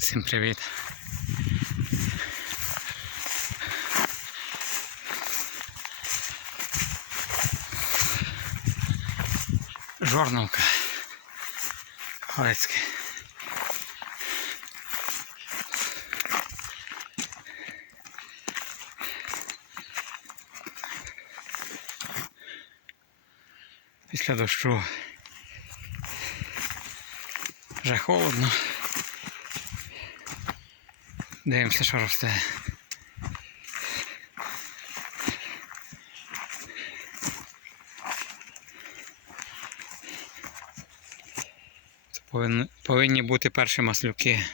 Всім привіт. Жорновка. Галицьке. Після дощу вже холодно. Дивимося, що росте. Повинні, повинні бути перші маслюки.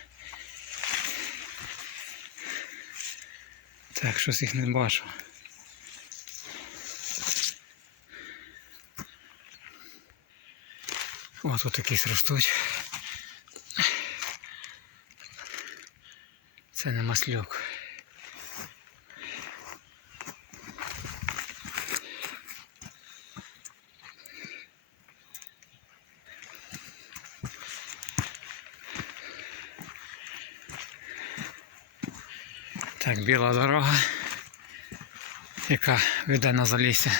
Так, щось їх не бачу. О, тут якісь ростуть. Це не маслюк. Так, біла дорога, яка веде на залісся.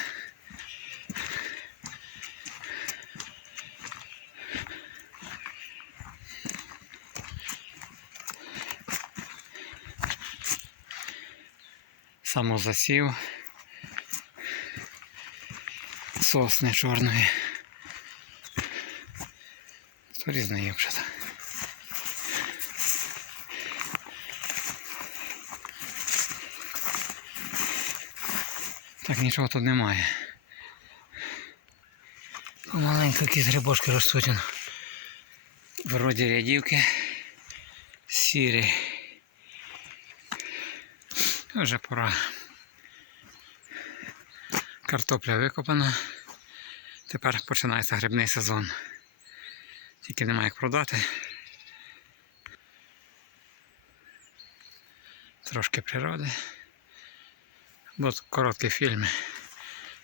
Самозасів сосни чорної. Тут різне є вже. Так нічого тут немає. Маленько якісь грибочки ростуть. Вроді рядівки сірі. Вже пора. Картопля викопана. Тепер починається грибний сезон. Тільки немає як продати. Трошки природи. Будуть короткі фільми.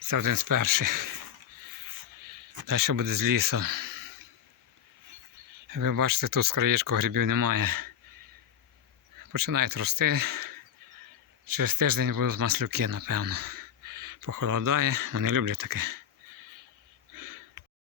Це один з перших. Далі буде з лісу. Ви бачите, тут з грибів немає. Починають рости. Через тиждень будуть маслюки, напевно. Похолодає, вони люблять таке.